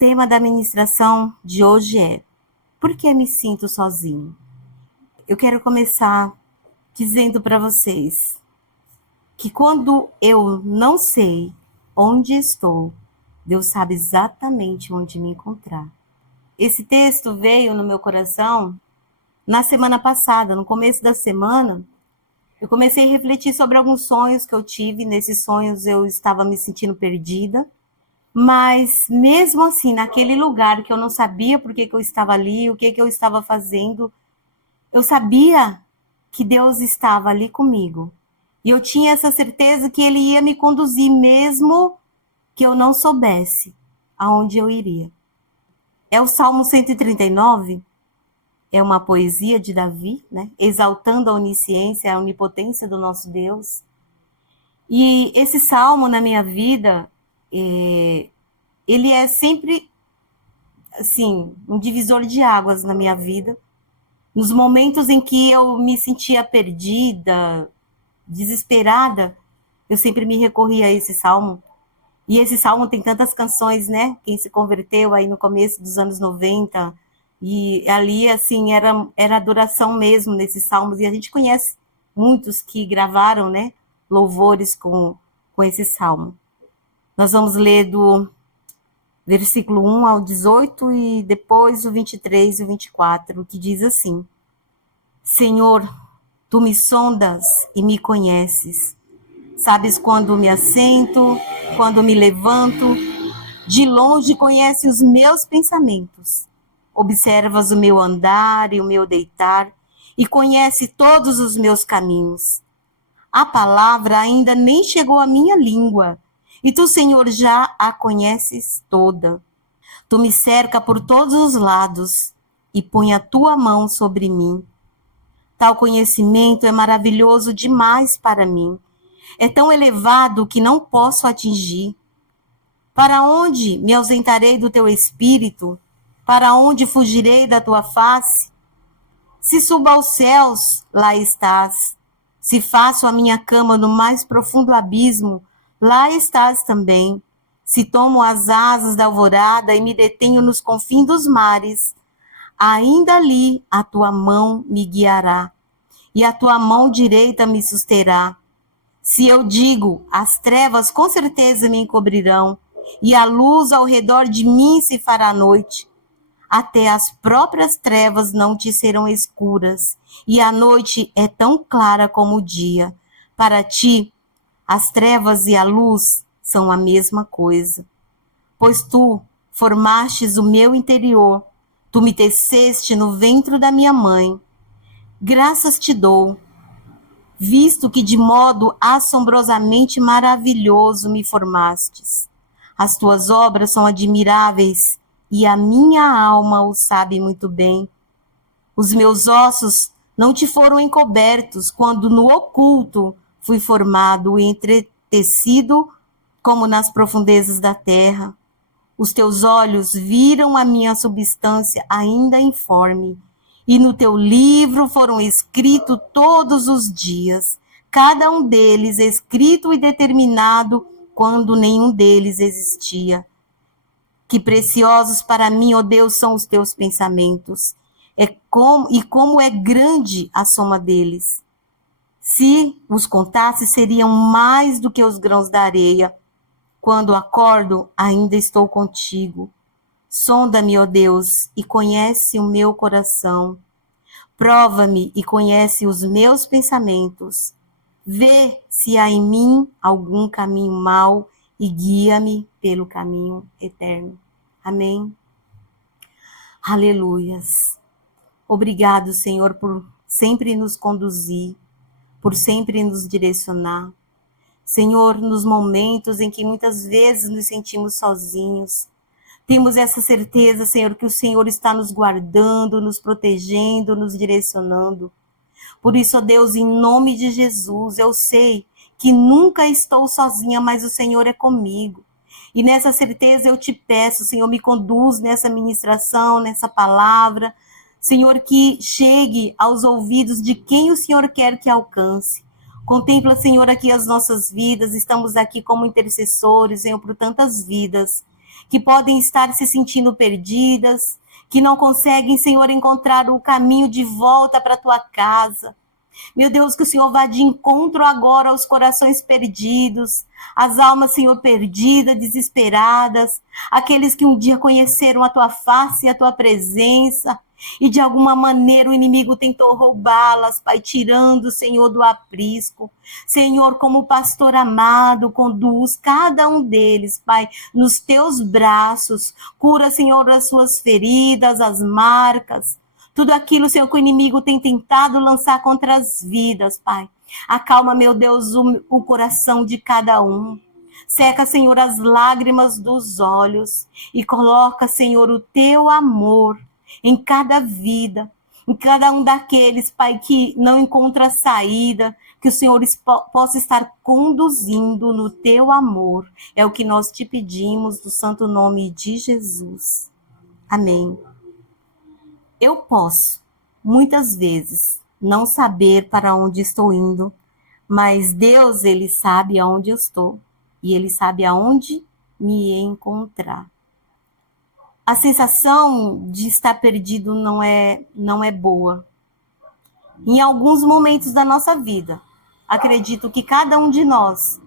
tema da ministração de hoje é: por que me sinto sozinho? Eu quero começar dizendo para vocês que quando eu não sei onde estou, Deus sabe exatamente onde me encontrar. Esse texto veio no meu coração na semana passada, no começo da semana. Eu comecei a refletir sobre alguns sonhos que eu tive. Nesses sonhos eu estava me sentindo perdida, mas mesmo assim, naquele lugar que eu não sabia por que eu estava ali, o que eu estava fazendo, eu sabia que Deus estava ali comigo. E eu tinha essa certeza que Ele ia me conduzir, mesmo que eu não soubesse aonde eu iria. É o Salmo 139, é uma poesia de Davi, né? Exaltando a onisciência, a onipotência do nosso Deus. E esse salmo na minha vida, ele é sempre, assim, um divisor de águas na minha vida. Nos momentos em que eu me sentia perdida, desesperada, eu sempre me recorria a esse salmo. E esse salmo tem tantas canções, né? Quem se converteu aí no começo dos anos 90, e ali, assim, era adoração mesmo nesses salmos. E a gente conhece muitos que gravaram, né, louvores com esse salmo. Nós vamos ler do versículo 1 ao 18 e depois o 23 e o 24, que diz assim: Senhor, tu me sondas e me conheces. Sabes quando me assento, quando me levanto. De longe conhece os meus pensamentos. Observas o meu andar e o meu deitar e conhece todos os meus caminhos. A palavra ainda nem chegou à minha língua e tu, Senhor, já a conheces toda. Tu me cerca por todos os lados e põe a tua mão sobre mim. Tal conhecimento é maravilhoso demais para mim. É tão elevado que não posso atingir. Para onde me ausentarei do teu espírito? Para onde fugirei da tua face? Se subo aos céus, lá estás. Se faço a minha cama no mais profundo abismo, lá estás também. Se tomo as asas da alvorada e me detenho nos confins dos mares, ainda ali a tua mão me guiará, e a tua mão direita me susterá. Se eu digo, as trevas com certeza me encobrirão, e a luz ao redor de mim se fará noite, até as próprias trevas não te serão escuras, e a noite é tão clara como o dia. Para ti, as trevas e a luz são a mesma coisa. Pois tu formastes o meu interior, tu me teceste no ventre da minha mãe. Graças te dou, visto que de modo assombrosamente maravilhoso me formastes. As tuas obras são admiráveis, e a minha alma o sabe muito bem. Os meus ossos não te foram encobertos, quando no oculto fui formado e entretecido como nas profundezas da terra. Os teus olhos viram a minha substância ainda informe, e no teu livro foram escritos todos os dias, cada um deles escrito e determinado quando nenhum deles existia. Que preciosos para mim, ó Deus, são os teus pensamentos, como é grande a soma deles. Se os contasse, seriam mais do que os grãos da areia. Quando acordo, ainda estou contigo. Sonda-me, ó Deus, e conhece o meu coração. Prova-me e conhece os meus pensamentos. Vê se há em mim algum caminho mau e guia-me pelo caminho eterno. Amém. Aleluias. Obrigado, Senhor, por sempre nos conduzir, por sempre nos direcionar. Senhor, nos momentos em que muitas vezes nos sentimos sozinhos, temos essa certeza, Senhor, que o Senhor está nos guardando, nos protegendo, nos direcionando. Por isso, ó Deus, em nome de Jesus, eu sei que nunca estou sozinha, mas o Senhor é comigo. E nessa certeza eu te peço, Senhor, me conduz nessa ministração, nessa palavra. Senhor, que chegue aos ouvidos de quem o Senhor quer que alcance. Contempla, Senhor, aqui as nossas vidas. Estamos aqui como intercessores, Senhor, por tantas vidas. que podem estar se sentindo perdidas, que não conseguem, Senhor, encontrar o caminho de volta para a tua casa. Meu Deus, que o Senhor vá de encontro agora aos corações perdidos, às almas, Senhor, perdidas, desesperadas, aqueles que um dia conheceram a tua face e a tua presença, e de alguma maneira o inimigo tentou roubá-las, Pai, tirando, Senhor, do aprisco. Senhor, como pastor amado, conduz cada um deles, Pai, nos teus braços. Cura, Senhor, as suas feridas, as marcas, tudo aquilo, Senhor, que o inimigo tem tentado lançar contra as vidas, Pai. Acalma, meu Deus, o coração de cada um. Seca, Senhor, as lágrimas dos olhos e coloca, Senhor, o teu amor em cada vida, em cada um daqueles, Pai, que não encontra saída, que o Senhor possa estar conduzindo no teu amor. É o que nós te pedimos, no santo nome de Jesus. Amém. Eu posso, muitas vezes, não saber para onde estou indo, mas Deus, Ele sabe aonde eu estou e Ele sabe aonde me encontrar. A sensação de estar perdido não é boa. Em alguns momentos da nossa vida, acredito que cada um de nós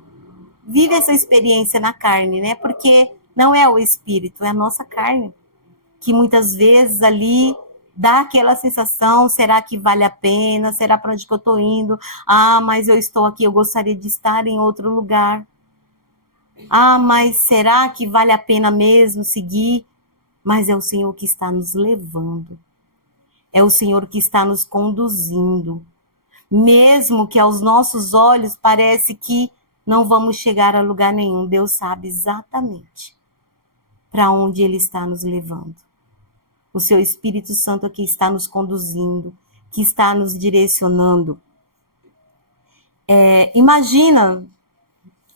vive essa experiência na carne, né? Porque não é o espírito, é a nossa carne, que muitas vezes ali dá aquela sensação, será que vale a pena? Será para onde que eu estou indo? Ah, mas eu estou aqui, eu gostaria de estar em outro lugar. Ah, mas será que vale a pena mesmo seguir? Mas é o Senhor que está nos levando. É o Senhor que está nos conduzindo. Mesmo que aos nossos olhos parece que não vamos chegar a lugar nenhum, Deus sabe exatamente para onde Ele está nos levando. O seu Espírito Santo aqui está nos conduzindo, que está nos direcionando. Imagina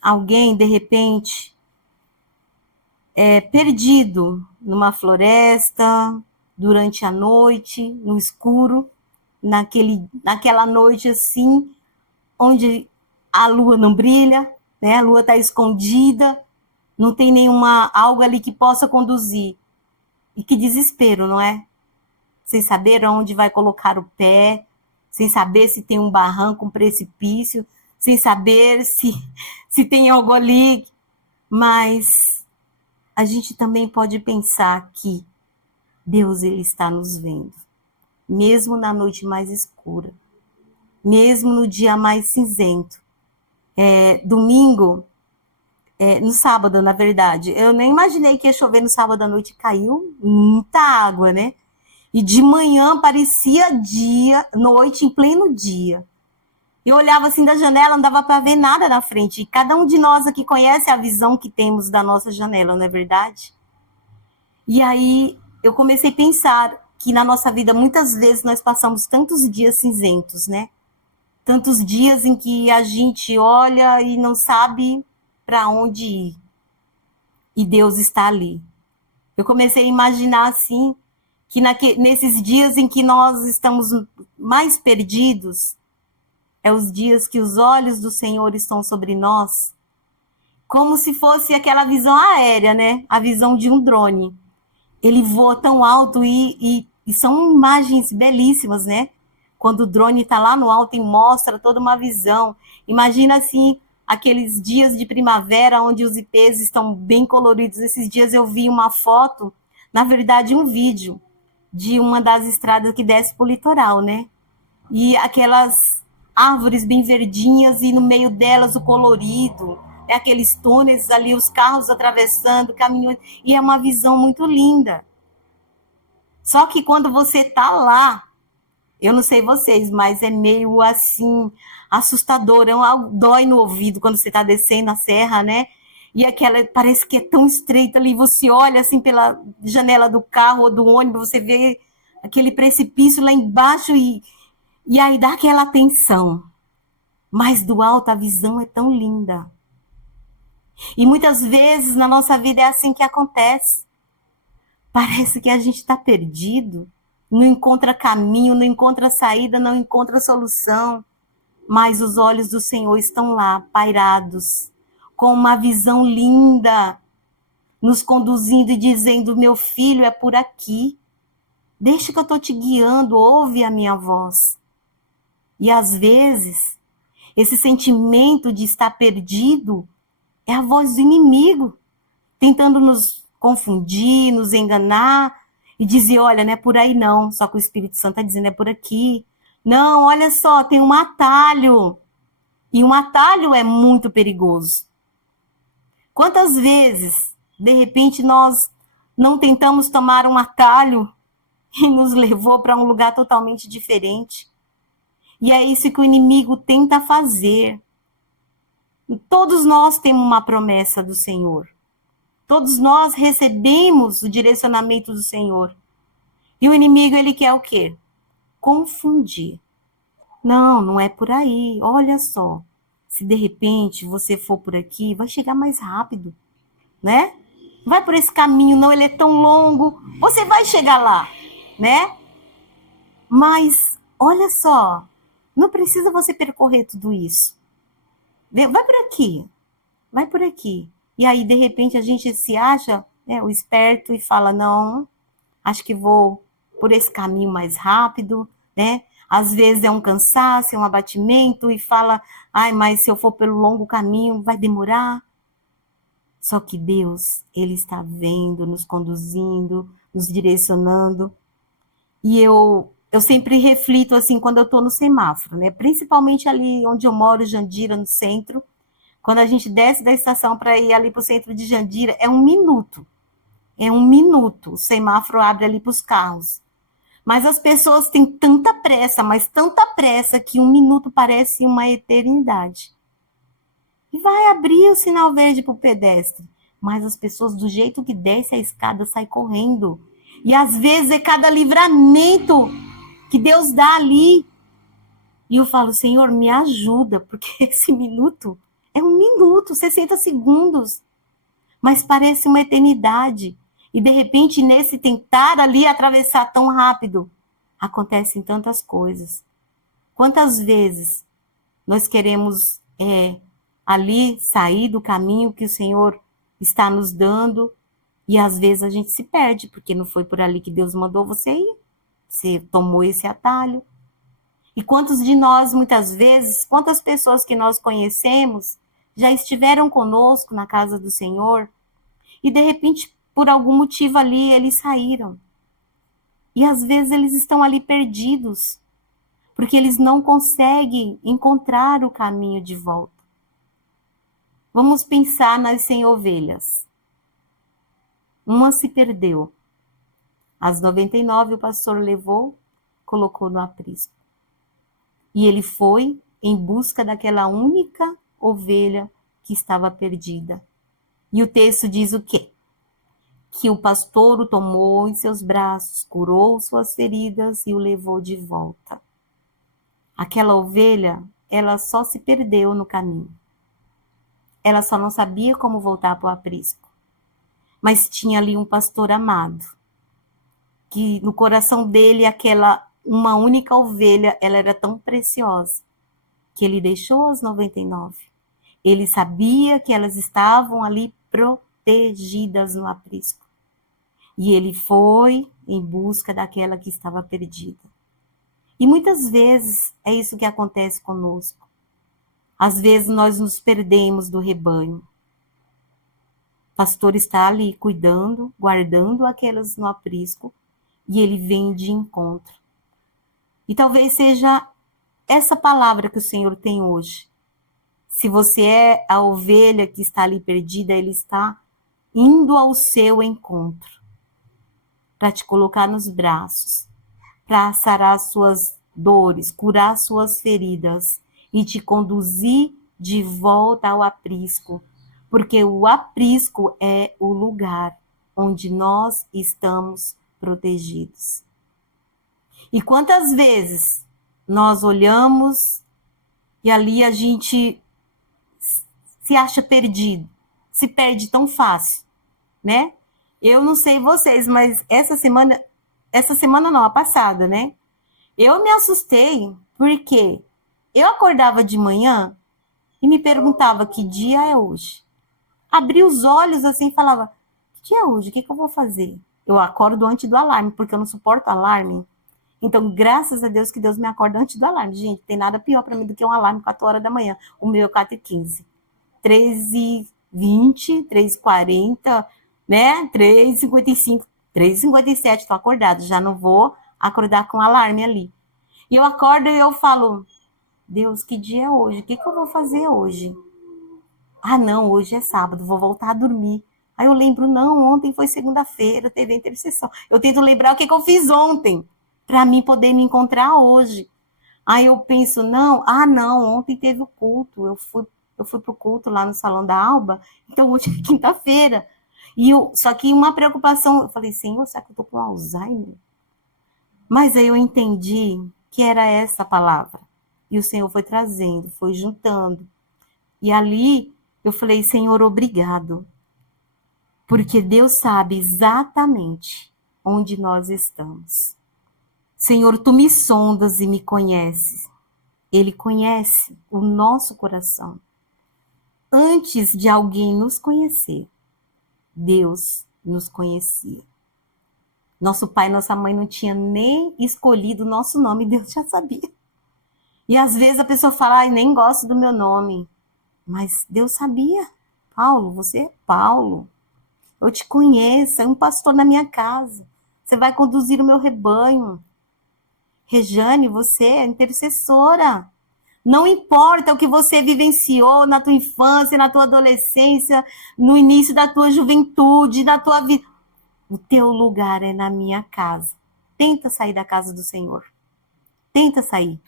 alguém, de repente, perdido numa floresta, durante a noite, no escuro, naquela noite assim, onde a lua não brilha, né? A lua está escondida, não tem algo ali que possa conduzir. E que desespero, não é? Sem saber aonde vai colocar o pé, sem saber se tem um barranco, um precipício, sem saber se tem algo ali. Mas a gente também pode pensar que Deus, Ele está nos vendo, mesmo na noite mais escura, mesmo no dia mais cinzento. Domingo, no sábado, na verdade, eu nem imaginei que ia chover no sábado à noite, caiu muita água, né? E de manhã parecia noite, em pleno dia. Eu olhava assim da janela, não dava para ver nada na frente. E cada um de nós aqui conhece a visão que temos da nossa janela, não é verdade? E aí eu comecei a pensar que na nossa vida, muitas vezes, nós passamos tantos dias cinzentos, né? Tantos dias em que a gente olha e não sabe para onde ir. E Deus está ali. Eu comecei a imaginar assim, que nesses dias em que nós estamos mais perdidos, os dias que os olhos do Senhor estão sobre nós, como se fosse aquela visão aérea, né? A visão de um drone. Ele voa tão alto e são imagens belíssimas, né? Quando o drone está lá no alto e mostra toda uma visão. Imagina assim, aqueles dias de primavera onde os ipês estão bem coloridos. Esses dias eu vi uma foto, na verdade um vídeo, de uma das estradas que desce para o litoral, né? E aquelas árvores bem verdinhas e no meio delas o colorido, aqueles túneis ali, os carros atravessando, caminhando, e é uma visão muito linda. Só que quando você tá lá, eu não sei vocês, mas é meio assim, assustador, dói no ouvido quando você tá descendo a serra, né? E aquela, parece que é tão estreita ali, você olha assim pela janela do carro ou do ônibus, você vê aquele precipício lá embaixo e aí dá aquela tensão. Mas do alto a visão é tão linda. E muitas vezes na nossa vida é assim que acontece. Parece que a gente está perdido, não encontra caminho, não encontra saída, não encontra solução. Mas os olhos do Senhor estão lá, pairados, com uma visão linda, nos conduzindo e dizendo: meu filho, é por aqui. Deixa que eu estou te guiando, ouve a minha voz. E às vezes, esse sentimento de estar perdido é a voz do inimigo, tentando nos confundir, nos enganar e dizer: olha, não é por aí não. Só que o Espírito Santo está dizendo: é por aqui. Não, olha só, tem um atalho. E um atalho é muito perigoso. Quantas vezes, de repente, nós não tentamos tomar um atalho e nos levou para um lugar totalmente diferente? E é isso que o inimigo tenta fazer. Todos nós temos uma promessa do Senhor. Todos nós recebemos o direcionamento do Senhor. E o inimigo, ele quer o quê? Confundir. Não, não é por aí. Olha só. Se de repente você for por aqui, vai chegar mais rápido, né? Vai por esse caminho, não, ele é tão longo. Você vai chegar lá, né? Mas, olha só, não precisa você percorrer tudo isso. Vai por aqui, vai por aqui. E aí, de repente, a gente se acha, né, o esperto e fala: não, acho que vou por esse caminho mais rápido, né? Às vezes é um cansaço, é um abatimento e fala: ai, mas se eu for pelo longo caminho, vai demorar. Só que Deus, ele está vendo, nos conduzindo, nos direcionando. E eu sempre reflito assim quando eu estou no semáforo, né? Principalmente ali onde eu moro, Jandira, no centro. Quando a gente desce da estação para ir ali para o centro de Jandira, é 1 minuto. É 1 minuto. O semáforo abre ali para os carros. Mas as pessoas têm tanta pressa, mas tanta pressa, que 1 minuto parece uma eternidade. E vai abrir o sinal verde para o pedestre. Mas as pessoas, do jeito que desce a escada, saem correndo. E às vezes é cada livramento que Deus dá ali. E eu falo: Senhor, me ajuda, porque esse minuto é 1 minuto, 60 segundos. Mas parece uma eternidade. E de repente, nesse tentar ali atravessar tão rápido, acontecem tantas coisas. Quantas vezes nós queremos ali sair do caminho que o Senhor está nos dando, e às vezes a gente se perde, porque não foi por ali que Deus mandou você ir. Você tomou esse atalho. E quantos de nós, muitas vezes, quantas pessoas que nós conhecemos já estiveram conosco na casa do Senhor e de repente, por algum motivo ali, eles saíram. E às vezes eles estão ali perdidos, porque eles não conseguem encontrar o caminho de volta. Vamos pensar nas 100 ovelhas. Uma se perdeu. As 99 o pastor levou, colocou no aprisco. E ele foi em busca daquela única ovelha que estava perdida. E o texto diz o quê? Que o pastor o tomou em seus braços, curou suas feridas e o levou de volta. Aquela ovelha, ela só se perdeu no caminho. Ela só não sabia como voltar para o aprisco. Mas tinha ali um pastor amado, que no coração dele, uma única ovelha, ela era tão preciosa, que ele deixou as 99. Ele sabia que elas estavam ali protegidas no aprisco. E ele foi em busca daquela que estava perdida. E muitas vezes é isso que acontece conosco. Às vezes nós nos perdemos do rebanho. O pastor está ali cuidando, guardando aquelas no aprisco, e ele vem de encontro. E talvez seja essa palavra que o Senhor tem hoje. Se você é a ovelha que está ali perdida, ele está indo ao seu encontro para te colocar nos braços, para sarar suas dores, curar suas feridas e te conduzir de volta ao aprisco, porque o aprisco é o lugar onde nós estamos protegidos. E quantas vezes nós olhamos e ali a gente se acha perdido, se perde tão fácil, né? Eu não sei vocês, mas essa semana não, a passada, né? Eu me assustei porque eu acordava de manhã e me perguntava que dia é hoje. Abri os olhos assim e falava: dia é hoje? O que eu vou fazer? Eu acordo antes do alarme, porque eu não suporto alarme. Então, graças a Deus que Deus me acorda antes do alarme. Gente, tem nada pior para mim do que um alarme 4 horas da manhã. O meu é 4h15. 3h20, 3h40, né? 3h55, 3h57, estou acordado. Já não vou acordar com alarme ali. E eu acordo e eu falo, Deus, que dia é hoje? O que eu vou fazer hoje? Ah, não, hoje é sábado, vou voltar a dormir. Aí eu lembro, não, ontem foi segunda-feira, teve a intercessão. Eu tento lembrar o que eu fiz ontem, para mim poder me encontrar hoje. Aí eu penso, não, ontem teve o culto, eu fui pro culto lá no Salão da Alba, então hoje é quinta-feira. Só que uma preocupação, eu falei, Senhor, será que eu tô com Alzheimer? Mas aí eu entendi que era essa a palavra. E o Senhor foi trazendo, foi juntando. E ali eu falei, Senhor, obrigado. Porque Deus sabe exatamente onde nós estamos. Senhor, tu me sondas e me conheces. Ele conhece o nosso coração. Antes de alguém nos conhecer, Deus nos conhecia. Nosso pai e nossa mãe não tinham nem escolhido o nosso nome, Deus já sabia. E às vezes a pessoa fala, nem gosto do meu nome. Mas Deus sabia. Paulo, você é Paulo. Eu te conheço, é um pastor na minha casa. Você vai conduzir o meu rebanho. Rejane, você é intercessora. Não importa o que você vivenciou na tua infância, na tua adolescência, no início da tua juventude, na tua vida. O teu lugar é na minha casa. Tenta sair da casa do Senhor. Tenta sair.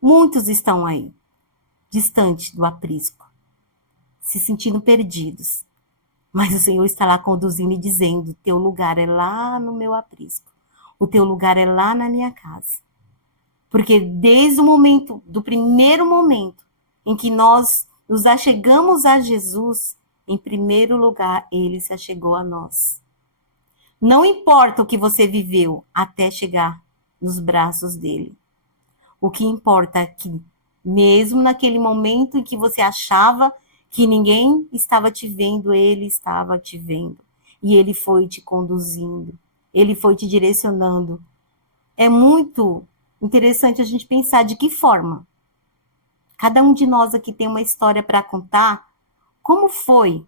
Muitos estão aí, distante do aprisco, se sentindo perdidos. Mas o Senhor está lá conduzindo e dizendo, teu lugar é lá no meu aprisco. O teu lugar é lá na minha casa. Porque desde o momento, do primeiro momento em que nós nos achegamos a Jesus, em primeiro lugar, ele se achegou a nós. Não importa o que você viveu até chegar nos braços dele. O que importa é que, mesmo naquele momento em que você achava que ninguém estava te vendo, ele estava te vendo. E ele foi te conduzindo, ele foi te direcionando. É muito interessante a gente pensar de que forma. Cada um de nós aqui tem uma história para contar. Como foi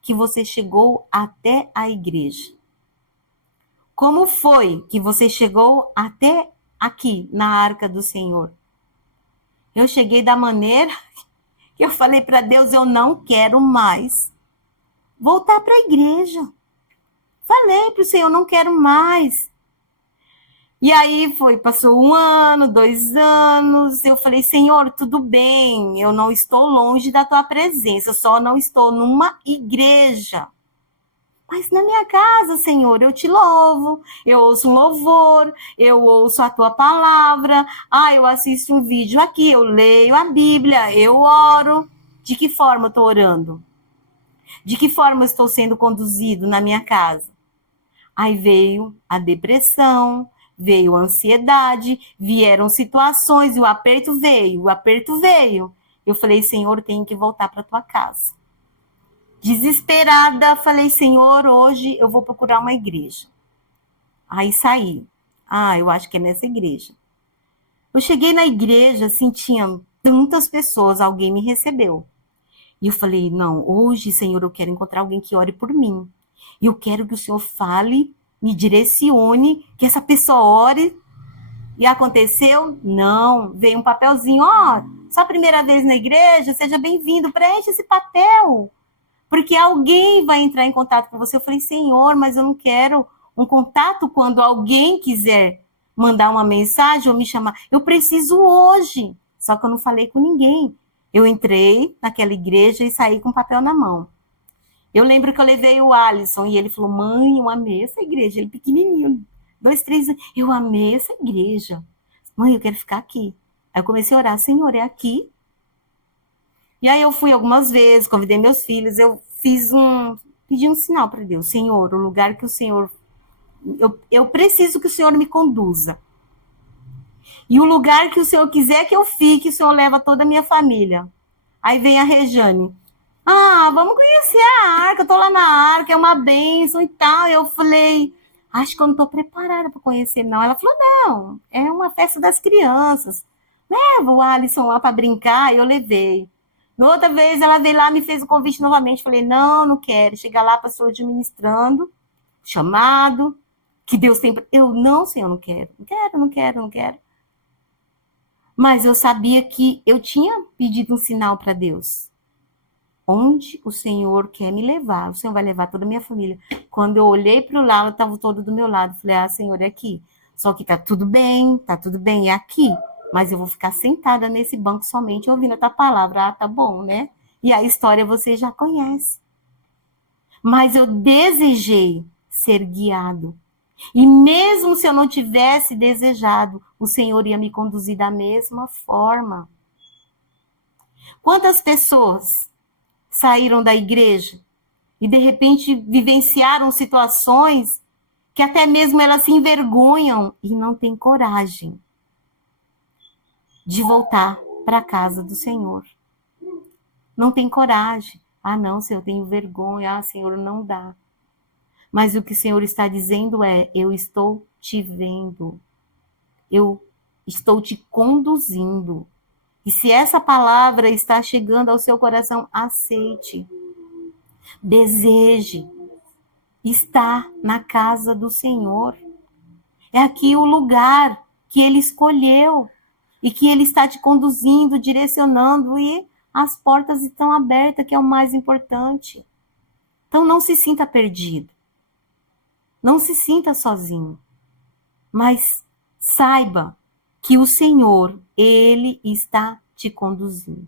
que você chegou até a igreja? Como foi que você chegou até aqui, na arca do Senhor? Eu cheguei da maneira que eu falei para Deus, eu não quero mais voltar para a igreja. Falei para o Senhor, não quero mais. E aí passou 1 ano, 2 anos, eu falei, Senhor, tudo bem, eu não estou longe da tua presença, eu só não estou numa igreja. Mas na minha casa, Senhor, eu te louvo, eu ouço um louvor, eu ouço a tua palavra, eu assisto um vídeo aqui, eu leio a Bíblia, eu oro. De que forma eu estou orando? De que forma eu estou sendo conduzido na minha casa? Aí veio a depressão, veio a ansiedade, vieram situações, e o aperto veio. Eu falei, Senhor, eu tenho que voltar para a tua casa. Desesperada, falei, Senhor, hoje eu vou procurar uma igreja. Aí saí. Eu acho que é nessa igreja. Eu cheguei na igreja, assim, tinha tantas pessoas, alguém me recebeu. E eu falei, não, hoje, Senhor, eu quero encontrar alguém que ore por mim. E eu quero que o Senhor fale, me direcione, que essa pessoa ore. E aconteceu? Não. Veio um papelzinho, sua primeira vez na igreja, seja bem-vindo, preenche esse papel. Porque alguém vai entrar em contato com você. Eu falei, Senhor, mas eu não quero um contato quando alguém quiser mandar uma mensagem ou me chamar. Eu preciso hoje. Só que eu não falei com ninguém. Eu entrei naquela igreja e saí com papel na mão. Eu lembro que eu levei o Alisson e ele falou, mãe, eu amei essa igreja. Ele pequenininho, 2, 3 anos. Eu amei essa igreja. Mãe, eu quero ficar aqui. Aí eu comecei a orar, Senhor, é aqui? E aí eu fui algumas vezes, convidei meus filhos, eu pedi um sinal para Deus. Senhor, o lugar que o Senhor... Eu preciso que o Senhor me conduza. E o lugar que o Senhor quiser que eu fique, o Senhor leva toda a minha família. Aí vem a Rejane. Ah, vamos conhecer a arca, eu tô lá na arca, é uma bênção e tal. Eu falei, acho que eu não tô preparada para conhecer, não. Ela falou, não, é uma festa das crianças. Leva o Alisson lá para brincar, e eu levei. Na outra vez, ela veio lá, me fez o convite novamente. Falei, não, não quero. Chega lá, pastor administrando, chamado, que Deus tem. Eu, não, Senhor, não quero. Não quero, não quero, não quero. Mas eu sabia que eu tinha pedido um sinal para Deus. Onde o Senhor quer me levar? O Senhor vai levar toda a minha família. Quando eu olhei para o lado, estava todo do meu lado. Falei, ah, Senhor, é aqui. Só que tá tudo bem, é aqui. Mas eu vou ficar sentada nesse banco somente ouvindo a tua palavra. Ah, tá bom, né? E a história você já conhece. Mas eu desejei ser guiado. E mesmo se eu não tivesse desejado, o Senhor ia me conduzir da mesma forma. Quantas pessoas saíram da igreja e de repente vivenciaram situações que até mesmo elas se envergonham e não têm coragem de voltar para a casa do Senhor. Não tem coragem. Ah, não, Senhor, eu tenho vergonha. Ah, Senhor, não dá. Mas o que o Senhor está dizendo é: eu estou te vendo. Eu estou te conduzindo. E se essa palavra está chegando ao seu coração, aceite. Deseje estar na casa do Senhor. É aqui o lugar que Ele escolheu e que Ele está te conduzindo, direcionando, e as portas estão abertas, que é o mais importante. Então não se sinta perdido, não se sinta sozinho, mas saiba que o Senhor, Ele está te conduzindo.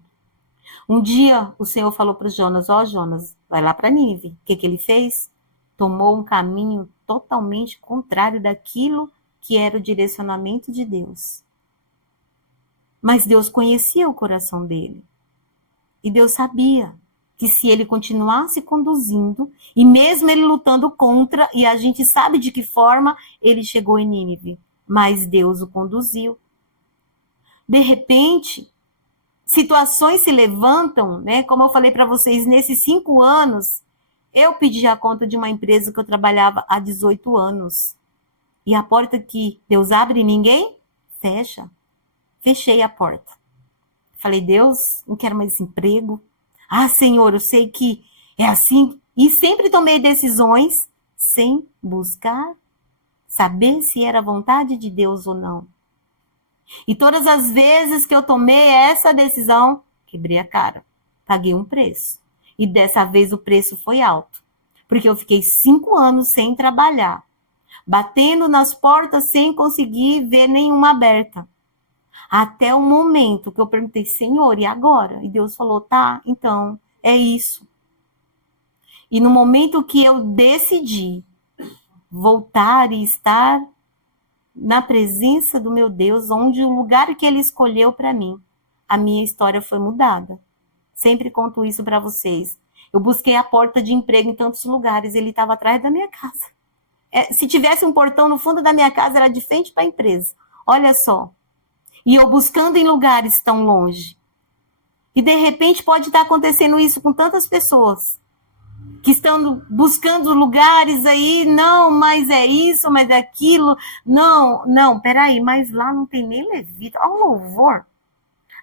Um dia o Senhor falou para Jonas, ó Jonas, vai lá para Nínive. O que ele fez? Tomou um caminho totalmente contrário daquilo que era o direcionamento de Deus. Mas Deus conhecia o coração dele. E Deus sabia que se ele continuasse conduzindo, e mesmo ele lutando contra, e a gente sabe de que forma ele chegou em Nínive, mas Deus o conduziu. De repente, situações se levantam, né? Como eu falei para vocês, nesses 5 anos, eu pedi a conta de uma empresa que eu trabalhava há 18 anos. E a porta que Deus abre, ninguém fecha. Fechei a porta. Falei, Deus, não quero mais esse emprego. Ah, Senhor, eu sei que é assim. E sempre tomei decisões sem buscar saber se era vontade de Deus ou não. E todas as vezes que eu tomei essa decisão, quebrei a cara. Paguei um preço. E dessa vez o preço foi alto. Porque eu fiquei 5 anos sem trabalhar. Batendo nas portas sem conseguir ver nenhuma aberta. Até o momento que eu perguntei, Senhor, e agora? E Deus falou, tá, então, é isso. E no momento que eu decidi voltar e estar na presença do meu Deus, onde o lugar que ele escolheu para mim, a minha história foi mudada. Sempre conto isso para vocês. Eu busquei a porta de emprego em tantos lugares, ele estava atrás da minha casa. Se tivesse um portão no fundo da minha casa, era de frente para a empresa. Olha só. E eu buscando em lugares tão longe. E de repente pode estar acontecendo isso com tantas pessoas que estão buscando lugares aí, não, mas é isso, mas é aquilo. Não, não, peraí, mas lá não tem nem levita. Olha o louvor.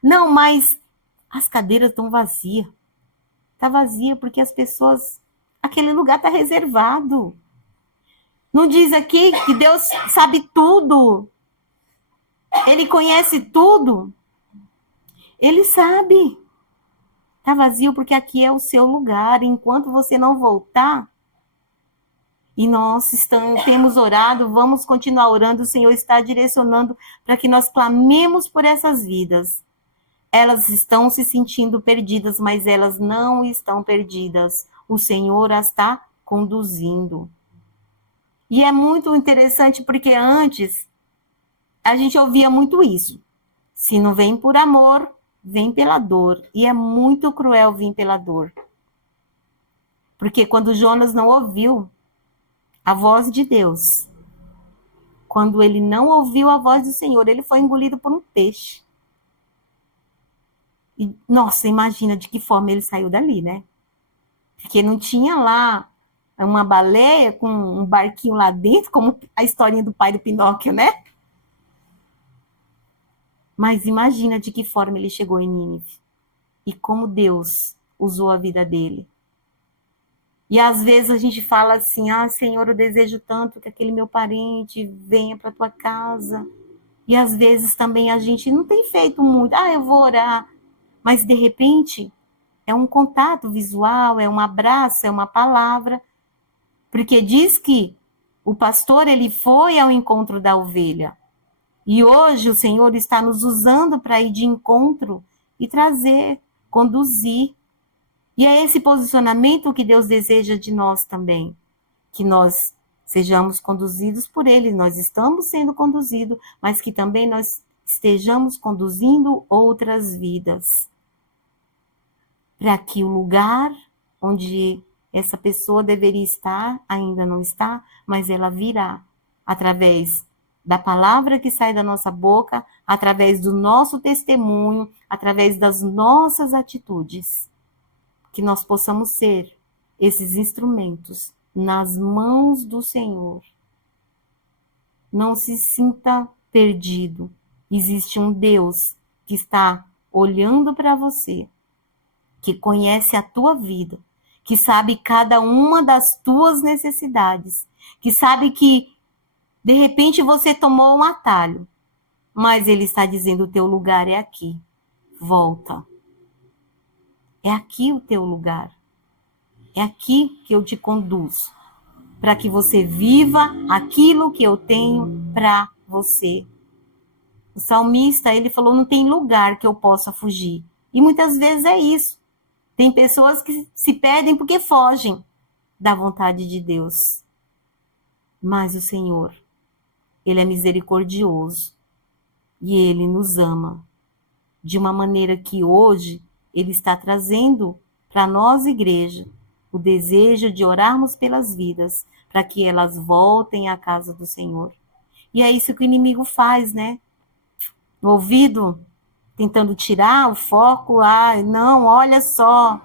Não, mas as cadeiras estão vazias. Está vazia porque as pessoas... Aquele lugar está reservado. Não diz aqui que Deus sabe tudo. Ele conhece tudo. Ele sabe. Está vazio porque aqui é o seu lugar. Enquanto você não voltar, e nós temos orado, vamos continuar orando, o Senhor está direcionando para que nós clamemos por essas vidas. Elas estão se sentindo perdidas, mas elas não estão perdidas. O Senhor as está conduzindo. E é muito interessante porque antes a gente ouvia muito isso. Se não vem por amor, vem pela dor. E é muito cruel vir pela dor. Porque quando Jonas não ouviu a voz de Deus, quando ele não ouviu a voz do Senhor, ele foi engolido por um peixe. E, nossa, imagina de que forma ele saiu dali, né? Porque não tinha lá uma baleia com um barquinho lá dentro, como a historinha do pai do Pinóquio, né? Mas imagina de que forma ele chegou em Nínive e como Deus usou a vida dele. E às vezes a gente fala assim, Senhor, eu desejo tanto que aquele meu parente venha para tua casa. E às vezes também a gente não tem feito muito, eu vou orar. Mas de repente é um contato visual, é um abraço, é uma palavra. Porque diz que o pastor ele foi ao encontro da ovelha. E hoje o Senhor está nos usando para ir de encontro e trazer, conduzir. E é esse posicionamento que Deus deseja de nós também. Que nós sejamos conduzidos por Ele. Nós estamos sendo conduzidos, mas que também nós estejamos conduzindo outras vidas. Para que o lugar onde essa pessoa deveria estar, ainda não está, mas ela virá através da palavra que sai da nossa boca, através do nosso testemunho, através das nossas atitudes. Que nós possamos ser esses instrumentos nas mãos do Senhor. Não se sinta perdido. Existe um Deus que está olhando para você, que conhece a tua vida, que sabe cada uma das tuas necessidades, que sabe que, de repente, você tomou um atalho, mas Ele está dizendo, o teu lugar é aqui, volta. É aqui o teu lugar. É aqui que eu te conduzo, para que você viva aquilo que eu tenho para você. O salmista, ele falou, não tem lugar que eu possa fugir. E muitas vezes é isso. Tem pessoas que se perdem porque fogem da vontade de Deus. Mas o Senhor, Ele é misericordioso e Ele nos ama de uma maneira que hoje Ele está trazendo para nós, igreja, o desejo de orarmos pelas vidas, para que elas voltem à casa do Senhor. E é isso que o inimigo faz, né? No ouvido, tentando tirar o foco, não, olha só.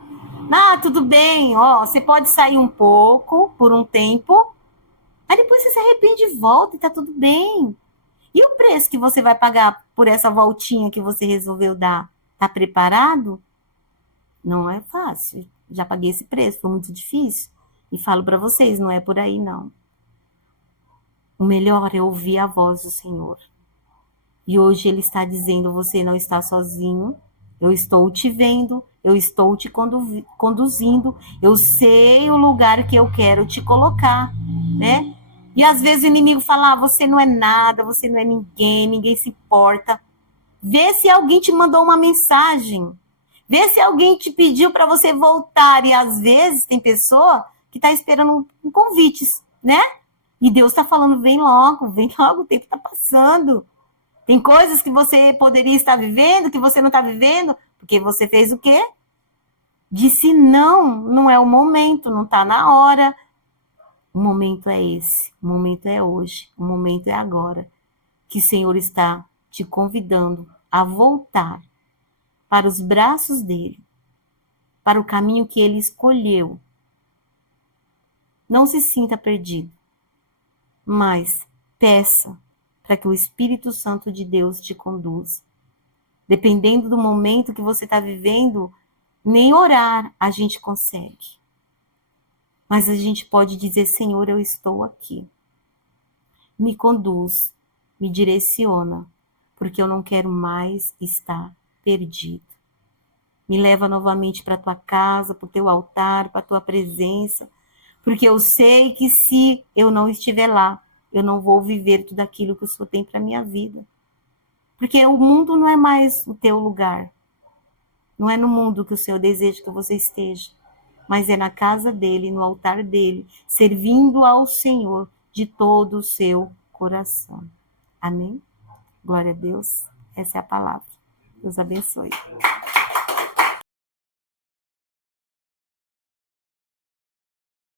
Tudo bem, você pode sair um pouco, por um tempo, aí depois você se arrepende e volta e tá tudo bem. E o preço que você vai pagar por essa voltinha que você resolveu dar? Tá preparado? Não é fácil. Já paguei esse preço, foi muito difícil. E falo para vocês, não é por aí não. O melhor é ouvir a voz do Senhor. E hoje Ele está dizendo, você não está sozinho, eu estou te vendo, eu estou te conduzindo, eu sei o lugar que eu quero te colocar, né? E às vezes o inimigo fala, você não é nada, você não é ninguém, ninguém se importa. Vê se alguém te mandou uma mensagem, vê se alguém te pediu para você voltar. E às vezes tem pessoa que está esperando um convites, né? E Deus está falando, vem logo, o tempo está passando. Tem coisas que você poderia estar vivendo, que você não está vivendo, porque você fez o quê? Disse não, não é o momento, não está na hora. O momento é esse, o momento é hoje, o momento é agora. Que o Senhor está te convidando a voltar para os braços dele, para o caminho que ele escolheu. Não se sinta perdido, mas peça para que o Espírito Santo de Deus te conduza. Dependendo do momento que você está vivendo, nem orar a gente consegue. Mas a gente pode dizer, Senhor, eu estou aqui. Me conduz, me direciona, porque eu não quero mais estar perdido. Me leva novamente para a tua casa, para o teu altar, para a tua presença, porque eu sei que se eu não estiver lá, eu não vou viver tudo aquilo que o Senhor tem para a minha vida. Porque o mundo não é mais o teu lugar. Não é no mundo que o Senhor deseja que você esteja, mas é na casa dele, no altar dele, servindo ao Senhor de todo o seu coração. Amém? Glória a Deus. Essa é a palavra. Deus abençoe.